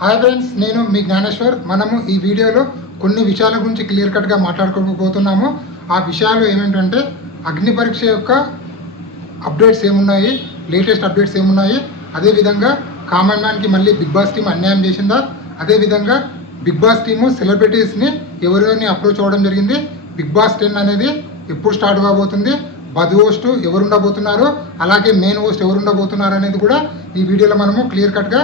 Hi friends, నేను మీ జ్ఞానేశ్వర్. మనము ఈ వీడియోలో కొన్ని విషయాల గురించి క్లియర్ కట్గా మాట్లాడుకోబోతున్నాము. ఆ విషయాలు ఏమిటంటే అగ్ని పరీక్ష యొక్క అప్డేట్స్ ఏమున్నాయి, లేటెస్ట్ అప్డేట్స్ ఏమున్నాయి, అదేవిధంగా కామన్ మ్యాన్కి మళ్ళీ బిగ్ బాస్ టీం అన్యాయం చేసిందా, అదేవిధంగా బిగ్ బాస్ టీము సెలబ్రిటీస్ని ఎవరిని అప్రోచ్ అవ్వడం జరిగింది, బిగ్ బాస్ 10 అనేది ఎప్పుడు స్టార్ట్ కాబోతుంది, బది హోస్ట్ ఎవరు ఉండబోతున్నారు, అలాగే మెయిన్ హోస్ట్ ఎవరు ఉండబోతున్నారు అనేది కూడా ఈ వీడియోలో మనము క్లియర్ కట్గా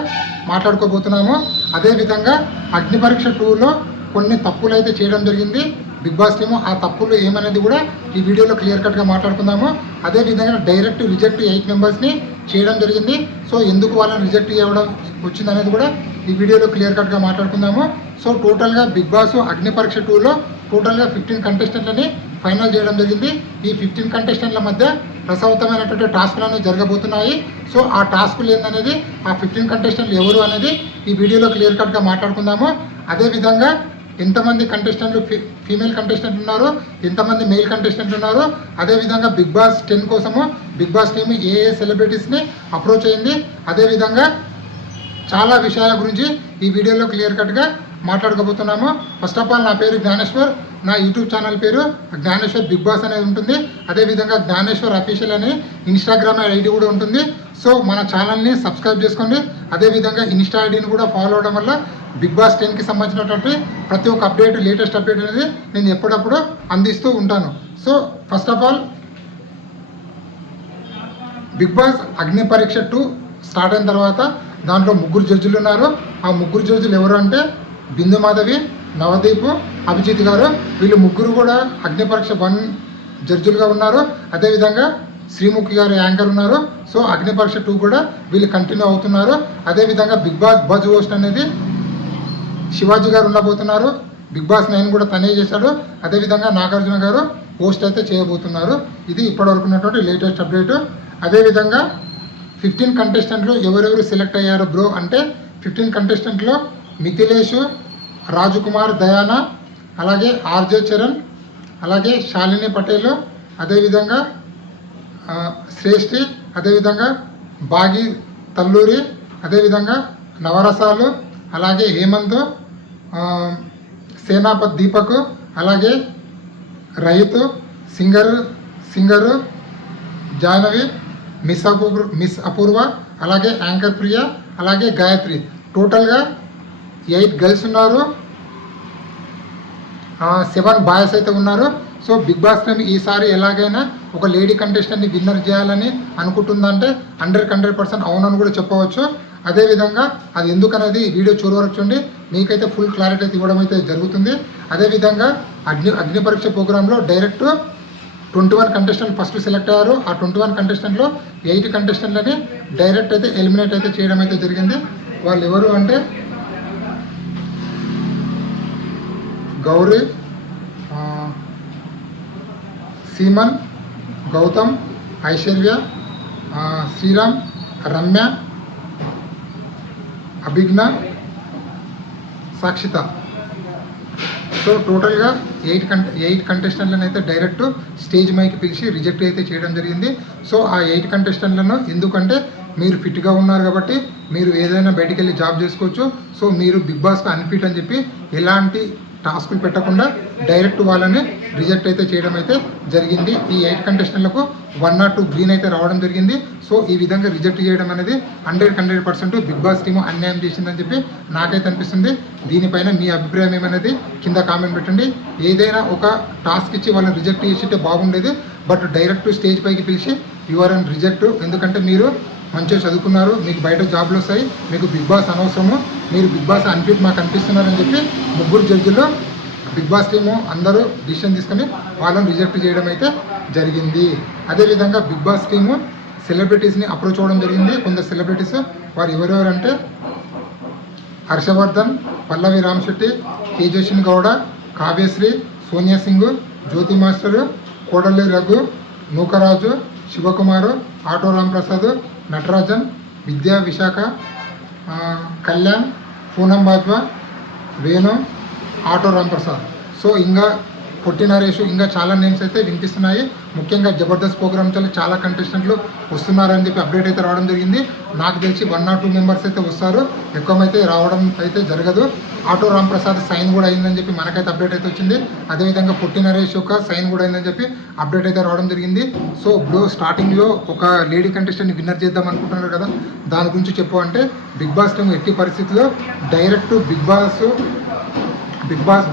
మాట్లాడుకోబోతున్నాము. అదేవిధంగా అగ్ని పరీక్ష 2లో కొన్ని తప్పులు అయితే చేయడం జరిగింది బిగ్ బాస్ టీము. ఆ తప్పులు ఏమనేది కూడా ఈ వీడియోలో క్లియర్ కట్గా మాట్లాడుకుందాము. అదేవిధంగా డైరెక్ట్ రిజెక్ట్ 8 మెంబర్స్ని చేయడం జరిగింది. సో ఎందుకు వాళ్ళని రిజెక్ట్ చేయడం వచ్చింది అనేది కూడా ఈ వీడియోలో క్లియర్ కట్గా మాట్లాడుకుందాము. సో టోటల్గా బిగ్ బాస్ అగ్ని పరీక్ష 2లో టోటల్గా 15 కంటెస్టెంట్లని ఫైనల్ చేయడం జరిగింది. ఈ 15 కంటెస్టెంట్ల మధ్య రసవత్తమైనటువంటి టాస్కులు అనేవి జరగబోతున్నాయి. సో ఆ టాస్కులు ఏందనేది, ఆ 15 కంటెస్టెంట్లు ఎవరు అనేది ఈ వీడియోలో క్లియర్ కట్గా మాట్లాడుకుందాము. అదేవిధంగా ఎంతమంది కంటెస్టెంట్లు ఫీమేల్ కంటెస్టెంట్లు ఉన్నారు, ఎంతమంది మెయిల్ కంటెస్టెంట్లు ఉన్నారు, అదేవిధంగా బిగ్ బాస్ 10 కోసము బిగ్ బాస్ టీమ్ ఏ సెలబ్రిటీస్ని అప్రోచ్ అయింది, అదేవిధంగా చాలా విషయాల గురించి ఈ వీడియోలో క్లియర్ కట్గా మాట్లాడుకోబోతున్నాము. ఫస్ట్ ఆఫ్ ఆల్, నా పేరు జ్ఞానేశ్వర్. నా యూట్యూబ్ ఛానల్ పేరు జ్ఞానేశ్వర్ బిగ్ బాస్ అనేది ఉంటుంది. అదేవిధంగా జ్ఞానేశ్వర్ అఫీషియల్ అని ఇన్స్టాగ్రామ్ ఐడి కూడా ఉంటుంది. సో మన ఛానల్ని సబ్స్క్రైబ్ చేసుకోండి. అదేవిధంగా ఇన్స్టా ఐడిని కూడా ఫాలో అవడం వల్ల బిగ్ బాస్ 10కి సంబంధించినటువంటి ప్రతి ఒక్క అప్డేట్, లేటెస్ట్ అప్డేట్ అనేది నేను ఎప్పుడప్పుడు అందిస్తూ ఉంటాను. So first of all, Bigg Boss Agni Pariksha 2 start అయిన తర్వాత దాంట్లో 3 జడ్జిలు ఉన్నారు. ఆ 3 జడ్జిలు ఎవరు అంటే బిందు మాధవి, నవదీప్, అభిజిత్ గారు. వీళ్ళు 3 కూడా అగ్ని పరీక్ష 1 జడ్జిలుగా ఉన్నారు. అదేవిధంగా శ్రీముఖి గారు యాంకర్ ఉన్నారు. సో అగ్ని పరీక్ష 2 కూడా వీళ్ళు కంటిన్యూ అవుతున్నారు. అదేవిధంగా బిగ్ బాస్ బజ్ హోస్ట్ అనేది శివాజీ గారు ఉండబోతున్నారు. బిగ్ బాస్ 9 కూడా తనే చేశాడు. అదేవిధంగా నాగార్జున గారు హోస్ట్ అయితే చేయబోతున్నారు. ఇది ఇప్పటివరకు ఉన్నటువంటి లేటెస్ట్ అప్డేట్. అదేవిధంగా 15 కంటెస్టెంట్లు ఎవరెవరు సెలెక్ట్ అయ్యారు బ్రో అంటే, 15 కంటెస్టెంట్లో మిథిలేష్, రాజకుమార్, దయానా, అలాగే ఆర్జే చరణ్, అలాగే శాలిని పటేల్, అదేవిధంగా శ్రేష్ఠి, అదేవిధంగా బాగి తల్లూరి, అదేవిధంగా నవరసాలు, అలాగే హేమంత్, సేనాపతి దీపక్, అలాగే రైతు, సింగరు జాహ్నవి, మిస్ అపూర్వ, అలాగే యాంకర్ ప్రియ, అలాగే గాయత్రి. టోటల్గా 8 గర్ల్స్ ఉన్నారు, 7 బాయ్స్ అయితే ఉన్నారు. సో బిగ్ బాస్ టీమ్ ఈసారి ఎలాగైనా ఒక లేడీ కంటెస్టెంట్ని విన్నర్ చేయాలని అనుకుంటుందంటే 100% అవునని కూడా చెప్పవచ్చు. అదేవిధంగా అది ఎందుకనేది వీడియో చివరి వరకు చూడండి, మీకైతే ఫుల్ క్లారిటీ అయితే ఇవ్వడం అయితే జరుగుతుంది. అదేవిధంగా అగ్ని పరీక్ష ప్రోగ్రాంలో డైరెక్ట్ 21 కంటెస్టెంట్ ఫస్ట్ సెలెక్ట్ అయ్యారు. ఆ 21 కంటెస్టెంట్లో 8 కంటెస్టెంట్లని డైరెక్ట్ అయితే ఎలిమినేట్ అయితే చేయడం అయితే జరిగింది. వాళ్ళు ఎవరు అంటే గౌరీ, సీమన్, గౌతమ్, ఐశ్వర్య, శ్రీరామ్, రమ్య, అభిజ్ఞ, సాక్షిత. సో టోటల్గా 8 కంటెస్టెంట్లను అయితే డైరెక్ట్ స్టేజ్ మైకి పిలిచి రిజెక్ట్ అయితే చేయడం జరిగింది. సో ఆ 8 కంటెస్టెంట్లను ఎందుకంటే మీరు ఫిట్గా ఉన్నారు కాబట్టి మీరు ఏదైనా బయటికి వెళ్ళి జాబ్ చేసుకోవచ్చు. సో మీరు బిగ్ బాస్కి అన్ఫిట్ అని చెప్పి ఎలాంటి టాస్కులు పెట్టకుండా డైరెక్ట్ వాళ్ళని రిజెక్ట్ అయితే చేయడం అయితే జరిగింది. ఈ 8 కంటెస్టెంట్లకు 1 or 2 గ్రీన్ అయితే రావడం జరిగింది. సో ఈ విధంగా రిజెక్ట్ చేయడం అనేది 100% బిగ్ బాస్ టీము అన్యాయం చేసిందని చెప్పి నాకైతే అనిపిస్తుంది. దీనిపైన మీ అభిప్రాయం ఏమనేది కింద కామెంట్ పెట్టండి. ఏదైనా ఒక టాస్క్ ఇచ్చి వాళ్ళని రిజెక్ట్ చేసితే బాగుండేది, బట్ డైరెక్ట్ స్టేజ్ పైకి పిలిచి యువర్ అండ్ రిజెక్ట్. ఎందుకంటే మీరు మంచిగా చదువుకున్నారు, మీకు బయట జాబ్లు వస్తాయి, మీకు బిగ్ బాస్ అనవసరము, మీరు బిగ్ బాస్ అన్ఫిట్ మాకు అనిపిస్తున్నారని చెప్పి 3 జడ్జిలు బిగ్ బాస్ టీము అందరూ డిసిషన్ తీసుకొని వాళ్ళని రిజెక్ట్ చేయడం అయితే జరిగింది. అదేవిధంగా బిగ్ బాస్ టీము సెలబ్రిటీస్ని అప్రోచ్ అవ్వడం జరిగింది. కొందరు సెలబ్రిటీస్ వారు ఎవరెవరంటే హర్షవర్ధన్, పల్లవి రామశెట్టి, తేజస్విని గౌడ, కావ్యశ్రీ, సోనియా సింగ్, జ్యోతి మాస్టరు, కోడలి రఘు, నూకరాజు, శివకుమారు, ఆటో రాంప్రసాద్, నటరాజన్, విద్యా విశాఖ, కళ్యాణ్, పూనం బాజ్వా, వేణు, ఆటో రాంప్రసాద్. సో ఇంకా పొట్టి నరేష్ ఇంకా చాలా నేమ్స్ అయితే వినిపిస్తున్నాయి. ముఖ్యంగా జబర్దస్త్ ప్రోగ్రామ్తో చాలా కంటెస్టెంట్లు వస్తున్నారని చెప్పి అప్డేట్ అయితే రావడం జరిగింది. నాకు తెలిసి 1 or 2 మెంబర్స్ అయితే వస్తారు, ఎక్కువైతే రావడం అయితే జరగదు. ఆటో రామ్ ప్రసాద్ సైన్ కూడా అయిందని చెప్పి మనకైతే అప్డేట్ అయితే వచ్చింది. అదేవిధంగా పొట్టి నరేష్ యొక్క సైన్ కూడా అయిందని చెప్పి అప్డేట్ అయితే రావడం జరిగింది. సో బ్రో, స్టార్టింగ్లో ఒక లేడీ కంటెస్టెంట్ని విన్నర్ చేద్దాం అనుకుంటున్నారు కదా, దాని గురించి చెప్పు అంటే బిగ్ బాస్ టీం ఎట్టి పరిస్థితుల్లో డైరెక్ట్ బిగ్ బాస్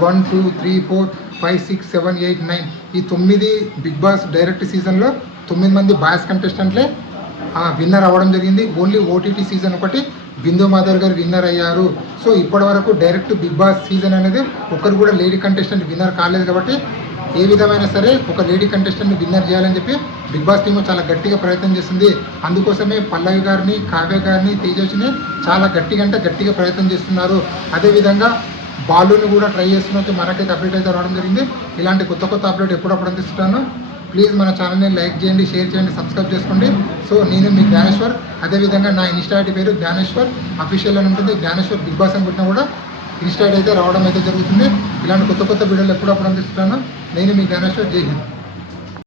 1, 2, 3, 4, 5, 6, 7, 8, 9 ఈ 9 బిగ్ బాస్ డైరెక్ట్ సీజన్లో 9 మంది బాయ్స్ కంటెస్టెంట్లే విన్నర్ అవ్వడం జరిగింది. ఓన్లీ ఓటీటీ సీజన్ ఒకటి బిందు మాధవ్ గారు విన్నర్ అయ్యారు. సో ఇప్పటి వరకు డైరెక్ట్ బిగ్ బాస్ సీజన్ అనేది ఒకరు కూడా లేడీ కంటెస్టెంట్ విన్నర్ కాలేదు. కాబట్టి ఏ విధమైన సరే ఒక లేడీ కంటెస్టెంట్ని విన్నర్ చేయాలని చెప్పి బిగ్ బాస్ టీమ్ చాలా గట్టిగా ప్రయత్నం చేస్తుంది. అందుకోసమే పల్లవి గారిని, కావ్య గారిని, తేజస్ని చాలా గట్టిగా ప్రయత్నం చేస్తున్నారు. అదేవిధంగా బాలుని కూడా ట్రై చేస్తున్నట్టు మనకైతే అప్డేట్ అయితే రావడం జరిగింది. ఇలాంటి కొత్త అప్డేట్ ఎప్పుడప్పుడు అందిస్తున్నాను. ప్లీజ్ మన ఛానల్ని లైక్ చేయండి, షేర్ చేయండి, సబ్స్క్రైబ్ చేసుకోండి. సో నేను మీ జ్ఞానేశ్వర్. అదేవిధంగా నా ఇన్స్టా ఐడి పేరు జ్ఞానేశ్వర్ అఫీషియల్ అని ఉంటుంది. జ్ఞానేశ్వర్ బిగ్ బాస్ అని కొట్టినా కూడా ఇన్స్టా ఐడి అయితే రావడం అయితే జరుగుతుంది. ఇలాంటి కొత్త వీడియోలు ఎప్పుడప్పుడు అందిస్తున్నాను. నేను మీ జ్ఞానేశ్వర్. జై హింద్.